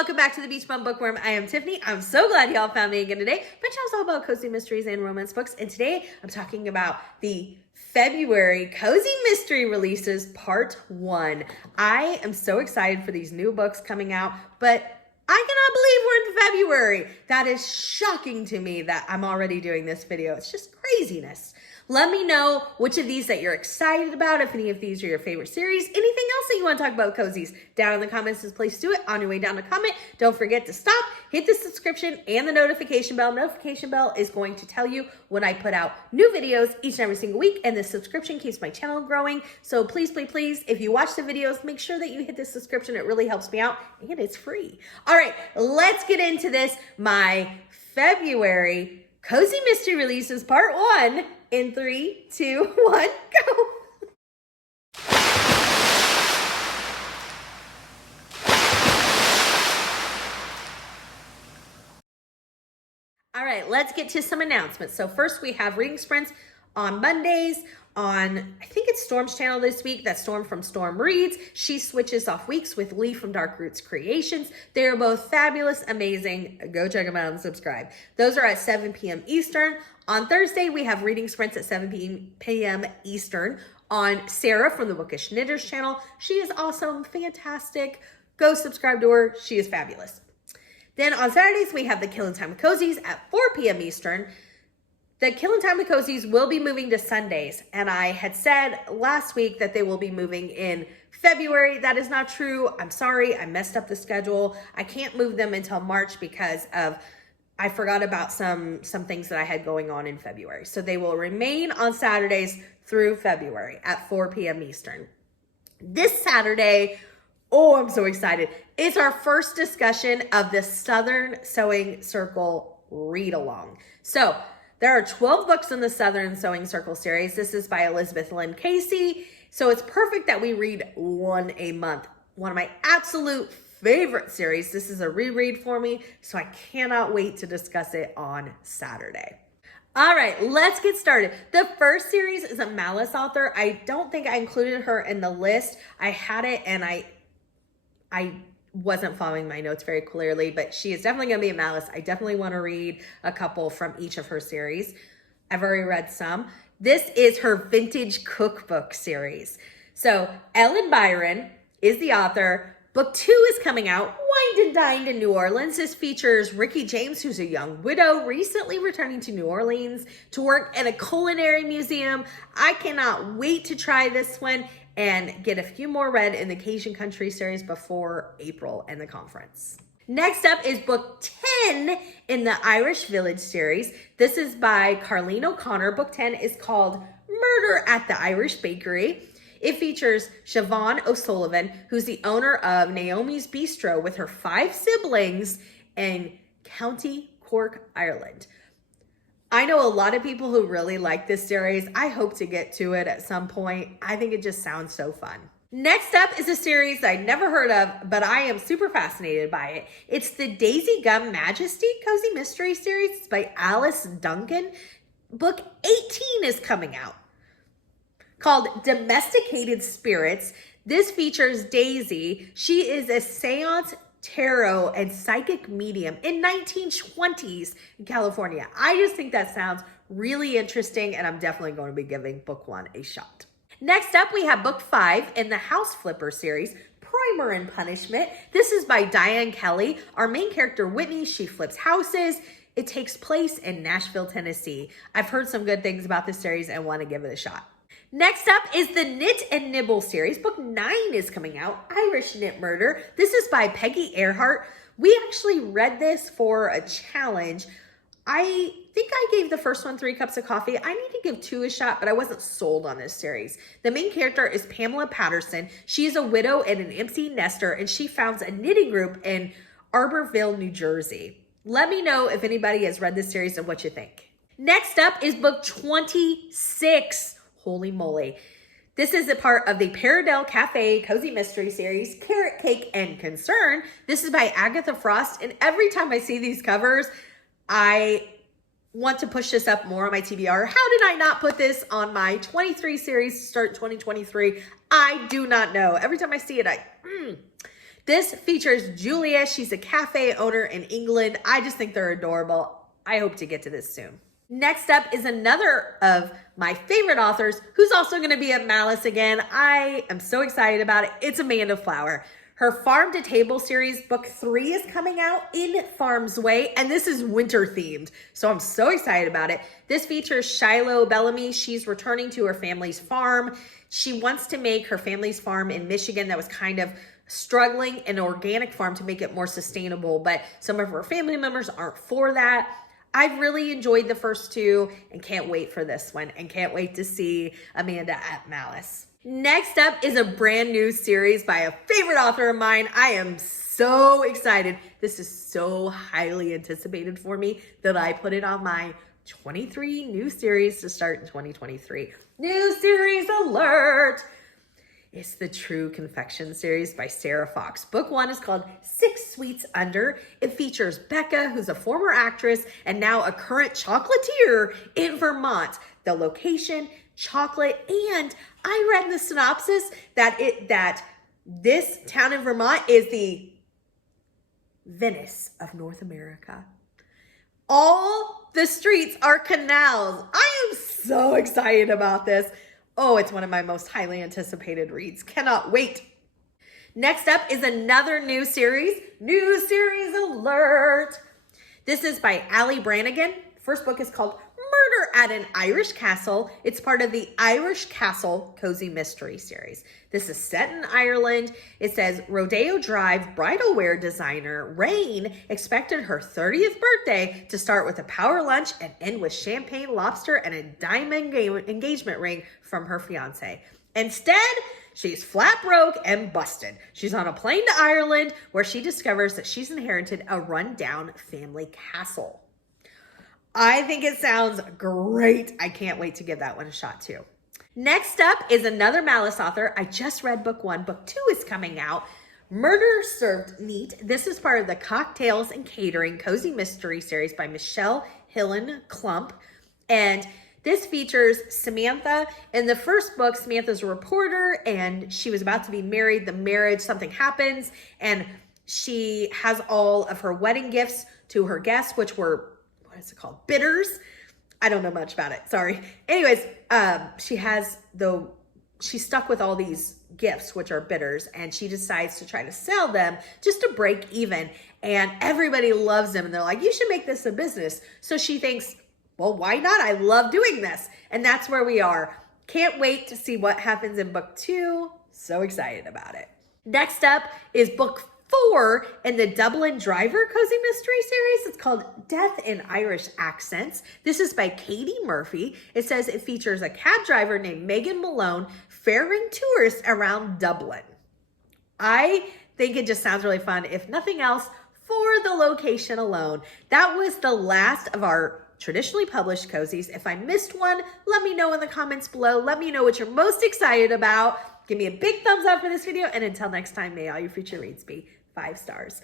welcome back to the Beach Bum Bookworm. I am Tiffany. I'm so glad y'all found me again today. My channel's all about cozy mysteries and romance books, and today I'm talking about the February Cozy Mystery Releases Part 1. I am so excited for these new books coming out, but I cannot believe we're in February. That is shocking to me that I'm already doing this video. It's just craziness. Let me know which of these that you're excited about, if any of these are your favorite series, anything else that you want to talk about cozies. Down in the comments is a place to do it. On your way down to comment, don't forget to stop, hit the subscription and the notification bell. Notification bell is going to tell you when I put out new videos each and every single week, and the subscription keeps my channel growing. So please, please, please, if you watch the videos, make sure that you hit the subscription. It really helps me out, and it's free. All right, let's get into this. My February Cozy Mystery Releases Part 1 in 3, 2, 1, go. All right, let's get to some announcements. So first we have reading sprints on Mondays on, I think it's Storm's channel this week. That's Storm from Storm Reads. She switches off weeks with Lee from Dark Roots Creations. They are both fabulous, amazing. Go check them out and subscribe. Those are at 7 p.m. Eastern. On Thursday, we have reading sprints at 7 p.m. Eastern on Sarah from the Bookish Knitters channel. She is awesome, fantastic. Go subscribe to her. She is fabulous. Then on Saturdays, we have the Killin' Time with Cozies at 4 p.m. Eastern. The Killin' Time with Cozies will be moving to Sundays, and I had said last week that they will be moving in February. That is not true. I'm sorry. I messed up the schedule. I can't move them until March because of I forgot about some things that I had going on in February. So they will remain on Saturdays through February at 4 p.m. Eastern. This Saturday, oh, I'm so excited. It's our first discussion of the Southern Sewing Circle read-along. So there are 12 books in the Southern Sewing Circle series. This is by Elizabeth Lynn Casey. So it's perfect that we read one a month. One of my absolute favorite series. This is a reread for me, so I cannot wait to discuss it on Saturday. All right, let's get started. The first series is a Malice author. I don't think I included her in the list. I had it and I wasn't following my notes very clearly, but she is definitely going to be a Malice. I definitely want to read a couple from each of her series. I've already read some. This is her vintage cookbook series. So Ellen Byron is the author. Book 2 is coming out, Wined and Dined in New Orleans. This features Ricky James, who's a young widow, recently returning to New Orleans to work at a culinary museum. I cannot wait to try this one and get a few more read in the Cajun Country series before April and the conference. Next up is book 10 in the Irish Village series. This is by Carleen O'Connor. Book 10 is called Murder at the Irish Bakery. It features Siobhan O'Sullivan, who's the owner of Naomi's Bistro with her 5 siblings in County Cork, Ireland. I know a lot of people who really like this series. I hope to get to it at some point. I think it just sounds so fun. Next up is a series I'd never heard of, but I am super fascinated by it. It's the Daisy Gumm Majesty Cozy Mystery Series. It's by Alice Duncan. Book 18 is coming out, called Domesticated Spirits. This features Daisy. She is a seance, tarot, and psychic medium in 1920s in California. I just think that sounds really interesting, and I'm definitely going to be giving book 1 a shot. Next up, we have book 5 in the House Flipper series, Primer and Punishment. This is by Diane Kelly. Our main character, Whitney, she flips houses. It takes place in Nashville, Tennessee. I've heard some good things about this series and want to give it a shot. Next up is the Knit and Nibble series. Book 9 is coming out, Irish Knit Murder. This is by Peggy Earhart. We actually read this for a challenge. I think I gave the first one 3 cups of coffee. I need to give 2 a shot, but I wasn't sold on this series. The main character is Pamela Patterson. She is a widow and an empty nester, and she founds a knitting group in Arborville, New Jersey. Let me know if anybody has read this series and what you think. Next up is book 26. Holy moly. This is a part of the Paradell Cafe Cozy Mystery Series, Carrot Cake and Concern. This is by Agatha Frost, and every time I see these covers, I want to push this up more on my TBR. How did I not put this on my 23 series to start 2023? I do not know. Every time I see it, This features Julia. She's a cafe owner in England. I just think they're adorable. I hope to get to this soon. Next up is another of my favorite authors who's also going to be at Malice again. I am so excited about it. It's Amanda Flower. Her Farm to Table series, book 3 is coming out in Farm's Way, and this is winter themed. So I'm so excited about it. This features Shiloh Bellamy. She's returning to her family's farm. She wants to make her family's farm in Michigan that was kind of struggling an organic farm to make it more sustainable, but some of her family members aren't for that. I've really enjoyed the first 2 and can't wait for this one and can't wait to see Amanda at Malice. Next up is a brand new series by a favorite author of mine. I am so excited. This is so highly anticipated for me that I put it on my 23 new series to start in 2023. New series alert! It's the True Confections series by Sarah Fox. Book 1 is called 6 Sweets Under. It features Becca, who's a former actress and now a current chocolatier in Vermont. The location, chocolate, and I read in the synopsis that this town in Vermont is the Venice of North America. All the streets are canals. I am so excited about this. Oh, it's one of my most highly anticipated reads. Cannot wait. Next up is another new series. New series alert. This is by Allie Brannigan. First book is called Murder at an Irish Castle. It's part of the Irish Castle Cozy Mystery series. This is set in Ireland. It says Rodeo Drive bridal wear designer Rain expected her 30th birthday to start with a power lunch and end with champagne, lobster, and a diamond engagement ring from her fiance. Instead, she's flat broke and busted. She's on a plane to Ireland where she discovers that she's inherited a rundown family castle. I think it sounds great. I can't wait to give that one a shot too. Next up is another Malice author. I just read book 1. Book 2 is coming out. Murder Served Neat. This is part of the Cocktails and Catering Cozy Mystery series by Michelle Hillen Klump. And this features Samantha. In the first book, Samantha's a reporter and she was about to be married. The marriage, something happens, and she has all of her wedding gifts to her guests, which were, what is it called? Bitters. I don't know much about it. Sorry. Anyways, she's stuck with all these gifts, which are bitters, and she decides to try to sell them just to break even. And everybody loves them. And they're like, you should make this a business. So she thinks, well, why not? I love doing this. And that's where we are. Can't wait to see what happens in book 2. So excited about it. Next up is book 4 in the Dublin Driver Cozy Mystery series. It's called Death in Irish Accents. This is by Katie Murphy. It says it features a cab driver named Megan Malone ferrying tourists around Dublin. I think it just sounds really fun, if nothing else, for the location alone. That was the last of our traditionally published cozies. If I missed one, let me know in the comments below. Let me know what you're most excited about. Give me a big thumbs up for this video. And until next time, may all your future reads be 5 stars.